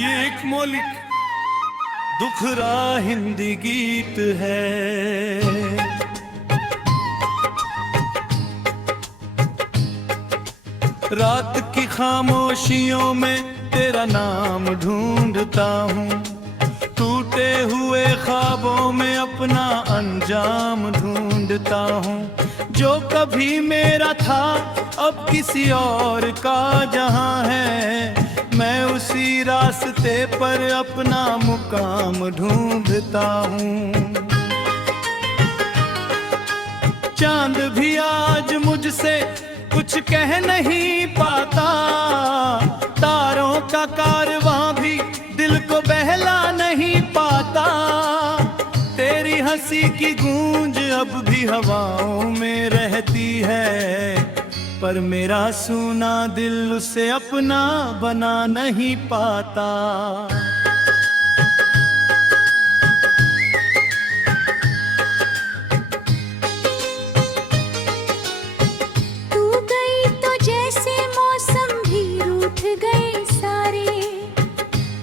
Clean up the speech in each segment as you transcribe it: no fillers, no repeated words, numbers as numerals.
ये एक मौलिक दुखरा हिंदी गीत है। रात की खामोशियों में तेरा नाम ढूंढता हूँ, टूटे हुए ख्वाबों में अपना अंजाम ढूंढता हूँ। जो कभी मेरा था अब किसी और का जहां है, मैं उसी रास्ते पर अपना मुकाम ढूंढता हूँ। चांद भी आज मुझसे कुछ कह नहीं पाता, तारों का कारवां भी दिल को बहला नहीं पाता। तेरी हंसी की गूंज अब भी हवाओं में रहती है, पर मेरा सूना दिल उसे अपना बना नहीं पाता। तू गई तो जैसे मौसम भी रूठ गए सारे,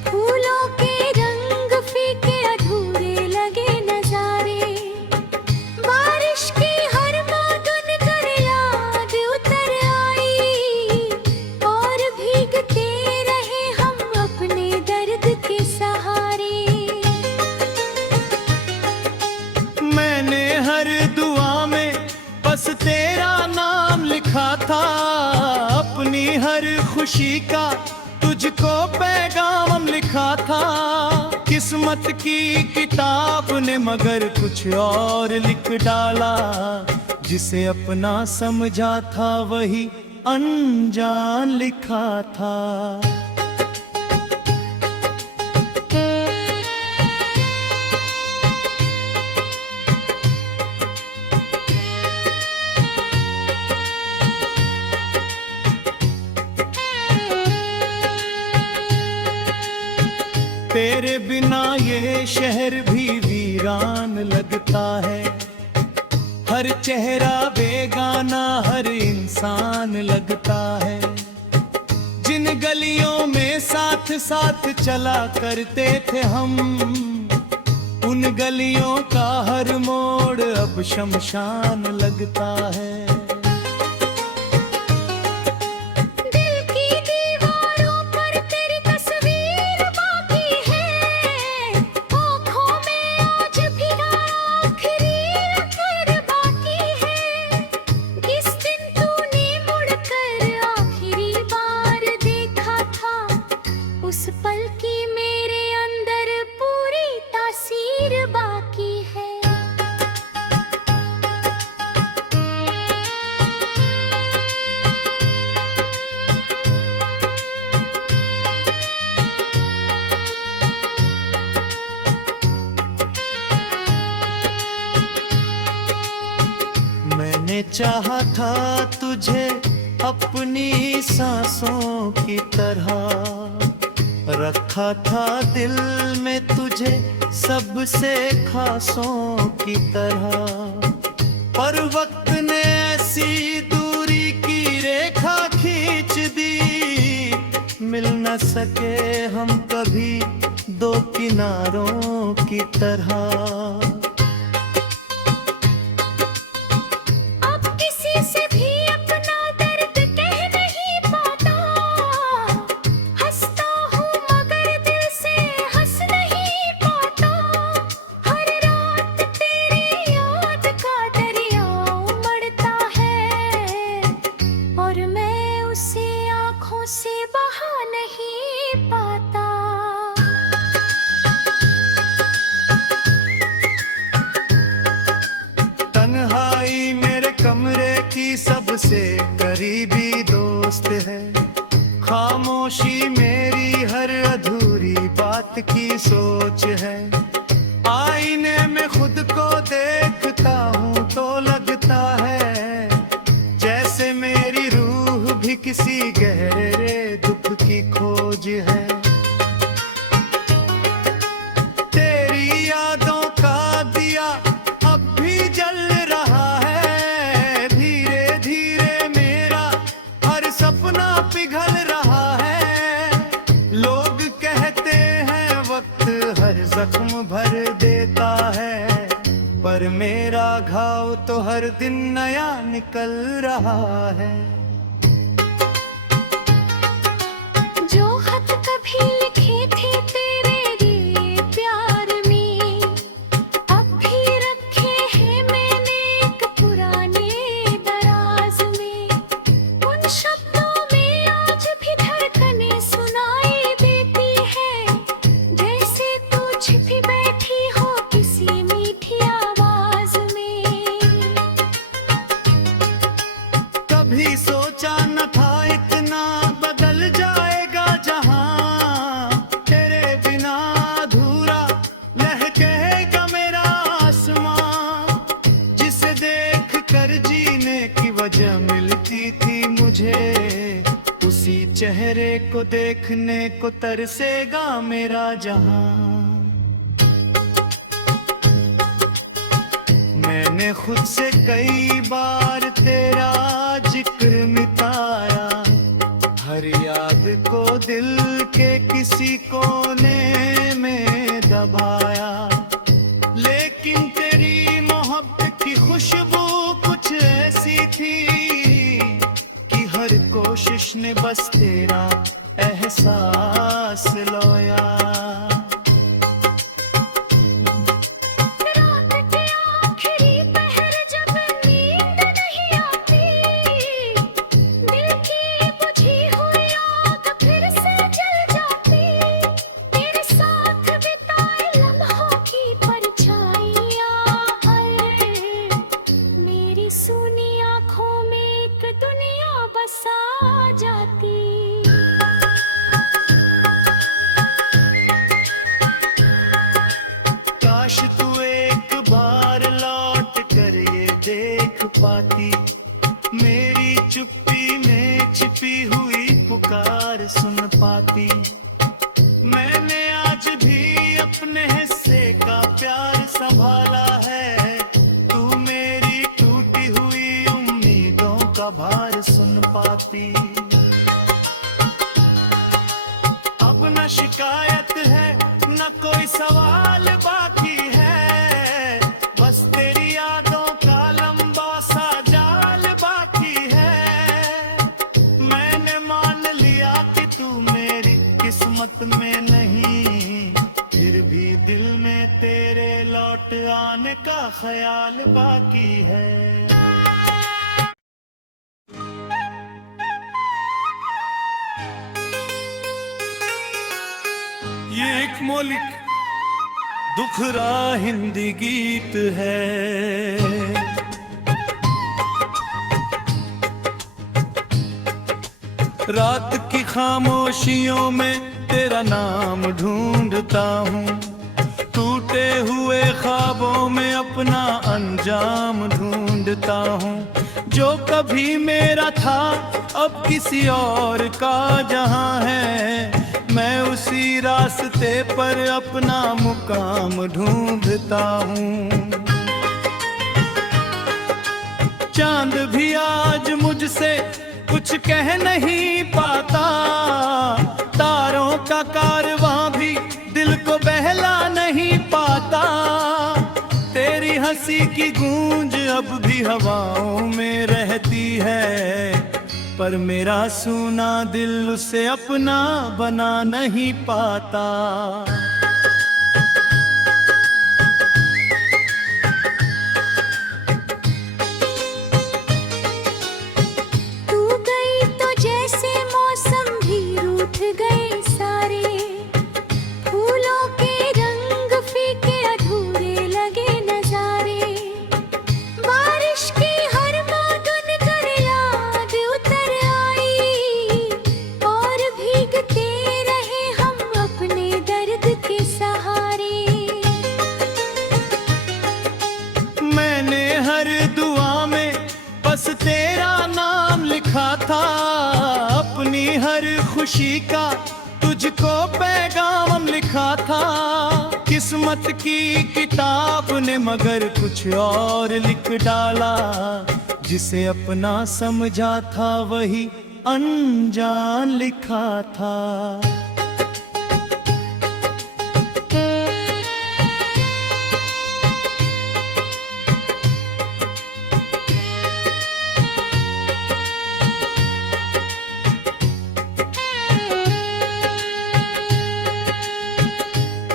फूलों के रंग फीके अधूरे लगे नजारे। बारिश की हर बूंद कर याद उतर आई, और भीगते रहे हम अपने दर्द के सहारे। मैंने हर दुआ में बस तेरा नाम लिखा था, अपनी हर खुशी का तुझको पैगाम लिखा था। किस्मत की किताब ने मगर कुछ और लिख डाला, जिसे अपना समझा था वही अनजान लिखा था। तेरे बिना ये शहर भी वीरान लगता है, हर चेहरा बेगाना हर इंसान लगता है। जिन गलियों में साथ साथ चला करते थे हम, उन गलियों का हर मोड़ अब शमशान लगता है। उस पल की मेरे अंदर पूरी तासीर बाकी है। मैंने चाहा था तुझे अपनी सांसों की तरह, रखा था दिल में तुझे सबसे खासों की तरह। पर वक्त ने ऐसी दूरी की रेखा खींच दी, मिल न सके हम कभी दो किनारों की तरह। से बहा नहीं पाता। तन्हाई मेरे कमरे की सबसे करीबी दोस्त है, खामोशी मेरी हर अधूरी बात की सोच है। आईने में खुद को देखता हूँ तो लगता है, जैसे मेरी रूह भी किसी गहरे दुख की खोज है। तेरी यादों का दिया अब भी जल रहा है, धीरे धीरे मेरा हर सपना पिघल रहा है। लोग कहते जो हर दिन नया निकल रहा है। जो खत कभी लिखे थे तेरे लिए प्यार में, अब भी रखे हैं मैंने एक पुराने दराज में। उन शब्दों में आज भी धड़कनें सुनाई देती है, जैसे तू छिपी बैठी हो किसी मीठी आवाज में। कभी सोचा न था इतना बदल जाएगा जहां, तेरे बिना अधूरा लहकेगा मेरा आसमां। जिसे देख कर जीने की वजह मिलती थी मुझे, उसी चेहरे को देखने को तरसेगा मेरा जहां। मैंने खुद से कई बार तेरा जिक्र मिटाया, हर याद को दिल के किसी कोने में दबाया। लेकिन तेरी मोहब्बत की खुशबू कुछ ऐसी थी कि हर कोशिश ने बस तेरा एहसास लोया। रात के आखिरी पहर जब नींद नहीं आती, दिल की बुझी हुई आग फिर से जल जाती। तेरे साथ बिताए लम्हों की परछाइयाँ हर मेरी सूनी आँखों में एक दुनिया बसा जाती। काश तू एक बार लौट कर ये देख पाती, मेरी चुप्पी में छिपी हुई पुकार सुन पाती। मैंने आज भी अपने हिस्से का प्यार संभाला है, तू मेरी टूटी हुई उम्मीदों का भार सुन पाती। अब न शिकायत है न कोई सवाल बाकी है, बस तेरी यादों का लंबा सा जाल बाकी है। मैंने मान लिया कि तू मेरी किस्मत में नहीं, फिर भी दिल में तेरे लौट आने का ख्याल बाकी है। ये एक मौलिक दुखरा हिंदी गीत है। रात की खामोशियों में तेरा नाम ढूंढता हूँ, टूटे हुए ख्वाबों में अपना अंजाम ढूंढता हूँ। जो कभी मेरा था अब किसी और का जहां है, मैं उसी रास्ते पर अपना मुकाम ढूंढता हूँ। चांद भी आज मुझसे कुछ कह नहीं पाता, तारों का कारवां भी दिल को बहला नहीं पाता। तेरी हंसी की गूंज अब भी हवाओं में रहती है, पर मेरा सूना दिल उसे अपना बना नहीं पाता। तू गई तो जैसे मौसम भी रूठ गए सारे, फूलों के रंग फीके अधूरे लगे नजारे। बारिश की हर मादुन कर याद उतर आई, और भीगते रहे हम अपने दर्द के सहारे। मैंने हर दुआ में बस तेरा नाम लिखा था, अपनी हर खुशी का तुझको पैगाम लिखा था। किस्मत की किताब ने मगर कुछ और लिख डाला, जिसे अपना समझा था वही अनजान लिखा था।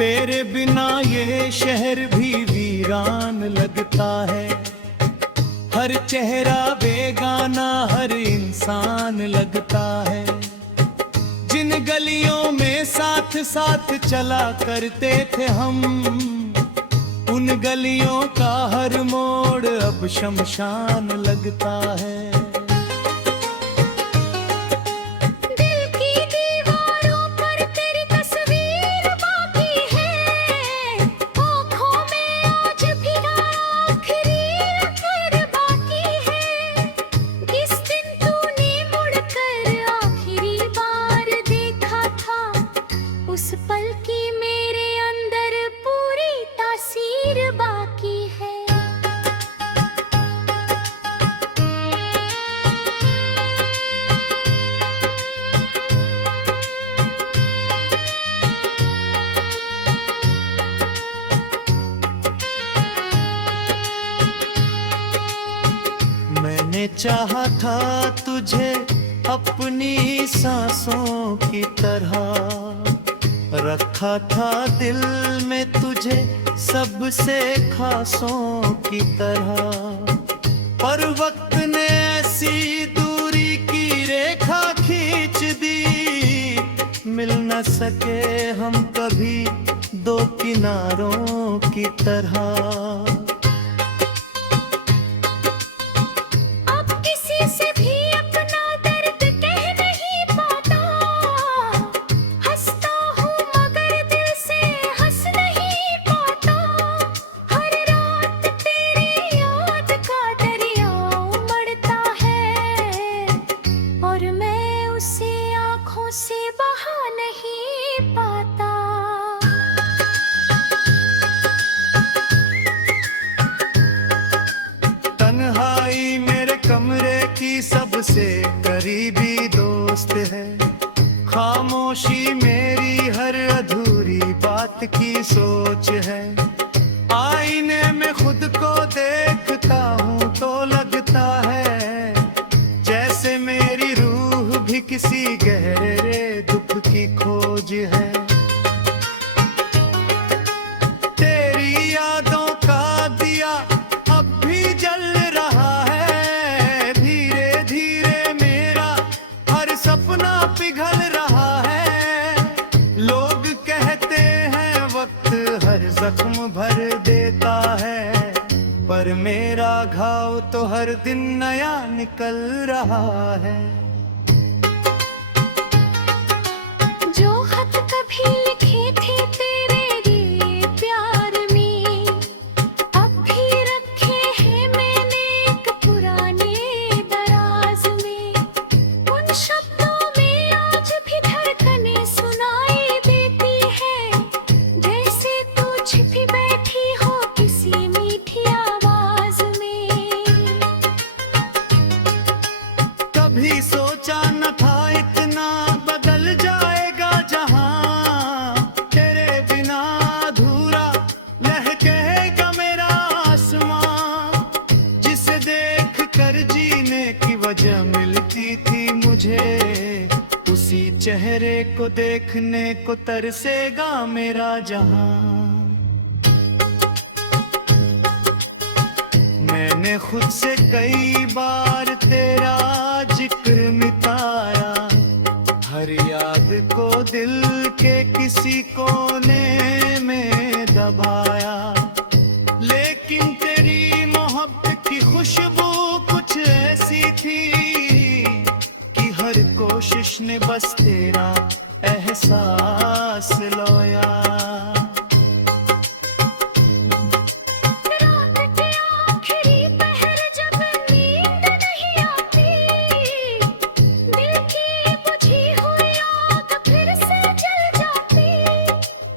तेरे बिना ये शहर भी वीरान लगता है। हर चेहरा बेगाना, हर इंसान लगता है। जिन गलियों में साथ साथ चला करते थे हम, उन गलियों का हर मोड़ अब शमशान लगता है। दिल की दीवारों पर तेरी तस्वीर बाकी है, आँखों में आज भी आखिरी लकीर बाकी है। किस दिन तूने मुड़कर आखिरी बार देखा था, उस पल की मेरे अंदर पूरी तासीर बाकी है। मैंने चाहा था तुझे अपनी सांसों की तरह, रखा था दिल में तुझे सबसे खासों की तरह। पर वक्त ने ऐसी दूरी की रेखा खींच दी, मिल न सके हम कभी दो किनारों की तरह। अब किसी से भी अपना दर्द कह नहीं पाता, हंसता हूँ मगर दिल से हंस नहीं पाता। हर रात तेरी याद का दरिया उमड़ता है, और मैं उसे आँखों से बहा नहीं पाता। तन्हाई मेरे कमरे की सबसे करीबी दोस्त है। खामोशी मेरी हर अधूरी बात की सोच है। आईने में खुद को देखता हूँ तो लगता है, जैसे मेरी रूह भी किसी गहरे दुख की खोज है। तेरी यादों का दिया अब भी जल रहा है, धीरे धीरे मेरा हर सपना पिघल रहा है। लोग कहते हैं वक्त हर जख्म भर देता है, पर मेरा घाव तो हर दिन नया निकल रहा है। जो खत कभी लिखे थे तेरे ये प्यार में, अब भी रखे हैं मैंने एक पुराने दराज में। उन शब्दों में आज भी धड़कनें सुनाई देती है, जैसे तू छिपी बैठी हो किसी मीठी आवाज में। कभी सोचा न था इतना बदल जाएगा जहां, तेरे बिना अधूरा लहकेगा मेरा आसमां। जिसे देख कर जीने की वजह मिलती थी मुझे, उसी चेहरे को देखने को तरसेगा मेरा जहां। मैंने खुद से कई बार तेरा जिक्र मिटाया, हर याद को दिल के किसी कोने में दबाया। लेकिन तेरी मोहब्बत की खुशबू कुछ ऐसी थी कि हर कोशिश ने बस तेरा एहसास लोया। रात के आखिरी पहर जब नींद नहीं आती, दिल की बुझी हुई आग फिर से जल जाती।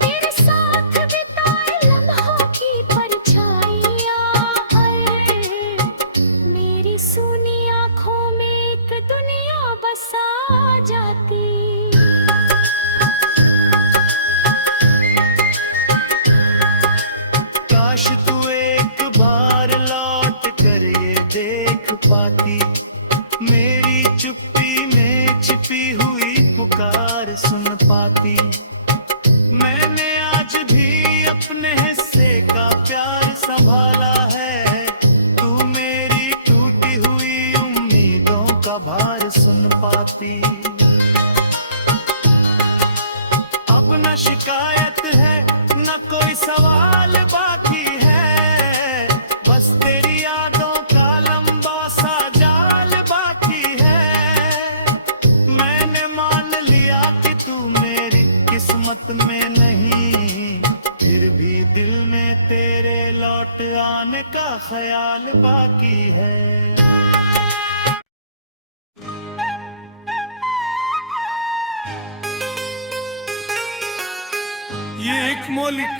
तेरे साथ बिताए लम्हों की परछाइयाँ हर मेरी सूनी आँखों में एक दुनिया बसा जाती। काश तू एक बार लौट कर ये देख पाती, मेरी चुप्पी में छिपी हुई पुकार सुन पाती। मैंने आज भी अपने हिस्से का प्यार संभाला है। तू मेरी टूटी हुई उम्मीदों का भार सुन पाती। अब न शिकायत है न कोई सवाल बाकी है, बस तेरी यादों का लंबा सा जाल बाकी है। मैंने मान लिया कि तू मेरी किस्मत में नहीं, फिर भी दिल में तेरे लौट आने का ख्याल बाकी है। ये एक मौलिक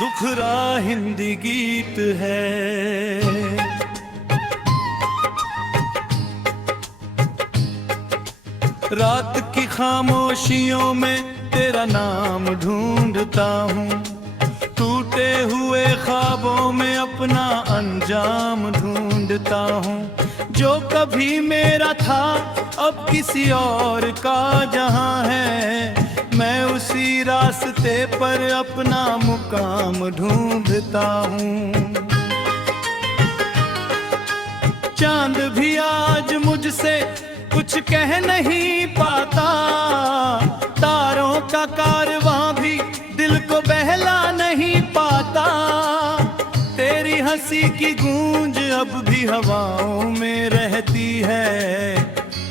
दुखरा हिंदी गीत है। रात की खामोशियों में तेरा नाम ढूंढता हूँ, टूटे हुए ख्वाबों में अपना अंजाम ढूंढता हूँ। जो कभी मेरा था अब किसी और का जहाँ है, मैं उसी रास्ते पर अपना मुकाम ढूंढता हूँ। चांद भी आज मुझसे कुछ कह नहीं पाता, तारों का कारवां भी दिल को बहला नहीं पाता। तेरी हंसी की गूंज अब भी हवाओं में रहती है,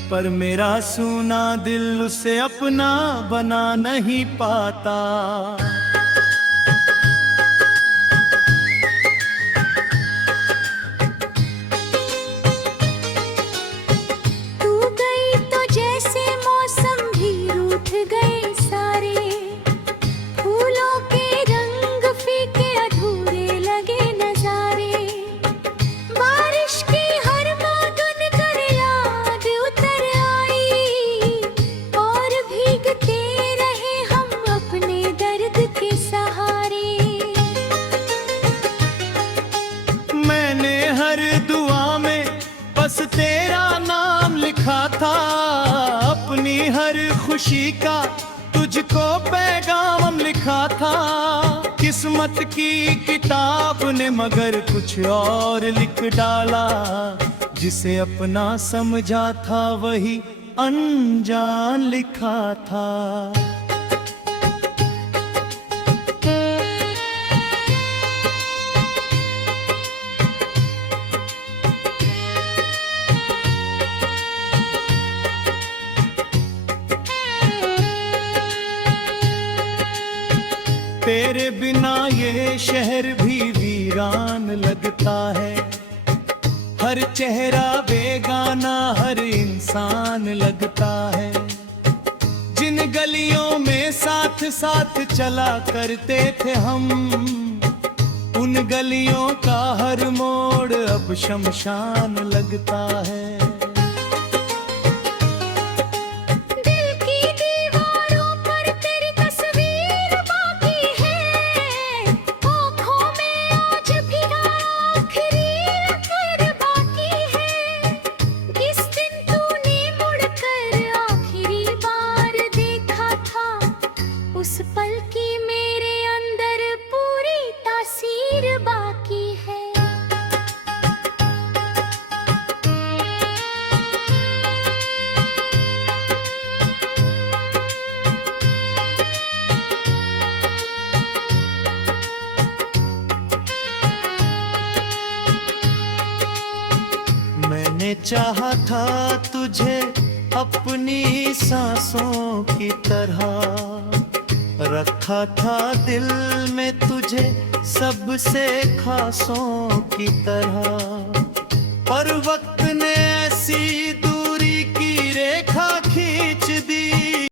पर मेरा सूना दिल उसे अपना बना नहीं पाता। तू गई तो जैसे मौसम भी रूठ गए सारे, फूलों के रंग फीके अधूरे लगे नजारे। बारिश की हर बूंद कर याद उतर आई, और भीगते रहे हम अपने दर्द के सहारे। मैंने हर दुआ में बस तेरा नाम लिखा था, अपनी हर खुशी का तुझको पैगाम लिखा था। किस्मत की किताब ने मगर कुछ और लिख डाला, जिसे अपना समझा था वही अनजान लिखा था। तेरे बिना ये शहर भी वीरान लगता है, हर चेहरा बेगाना हर इंसान लगता है। जिन गलियों में साथ साथ चला करते थे हम, उन गलियों का हर मोड़ अब शमशान लगता है। उस पल की मेरे अंदर पूरी तासीर बाकी है। मैंने चाहा था तुझे अपनी सांसों की तरह, रखा था दिल में तुझे सबसे खासों की तरह, पर वक्त ने ऐसी दूरी की रेखा खींच दी।